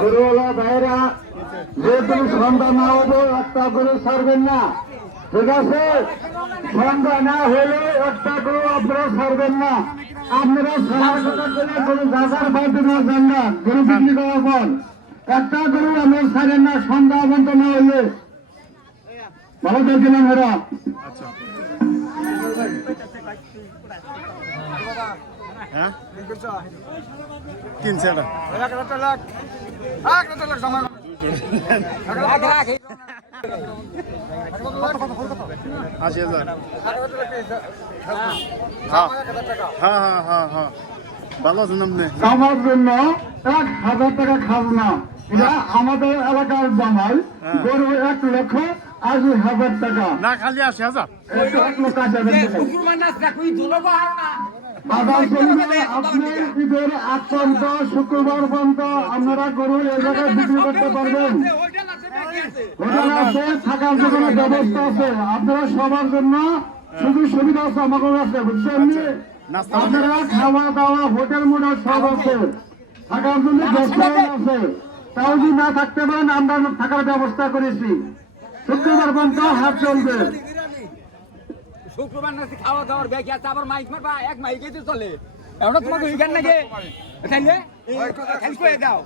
গরুওয়ালা ভাইরা, যে সন্ধ্যা না হব একটা গরু ছাড়বেন না। ঠিক আছে? সন্ধ্যা না হলে একটা গরু আপনারা ছাড়বেন না। আপনারা করে গরু না যান না, গরু বিক্রি করার পর একটা গরু আপনারা ছাড়েন না, সন্ধ্যা পর্যন্ত না হলে ভালো থাকবেন আমরা হ্যাঁ? কিনছে এটা আশি হাজার। হ্যাঁ। হ্যাঁ হ্যাঁ হ্যাঁ হ্যাঁ। ভালো আছেন আপনি? আমার জন্য এক হাজার টাকা খাজনা। এটা আমাদের এলাকার জামাই। গরু এক লক্ষ আশি হাজার টাকা। না খালি আশি হাজার। এক লক্ষ আশি হাজার টাকা। আপনারা আছে সবার জন্য সুযোগ সুবিধা আছে আছে বুঝছেন? আপনারা খাওয়া দাওয়া, হোটেল মোটেল সব আছে। থাকার জন্য আছে। তাও যদি না থাকতে পারেন, আমরা থাকার ব্যবস্থা করেছি। শুক্রবার পর্যন্ত হাট চলবে। শুক্রবার নাকি খাওয়া দাওয়ার ব্যাগ আছে আবার মাইক মারবা এক মাইকে তো চলে। এমন তোমাকে ওইখান নাকি খাইলে খাইলে দাও।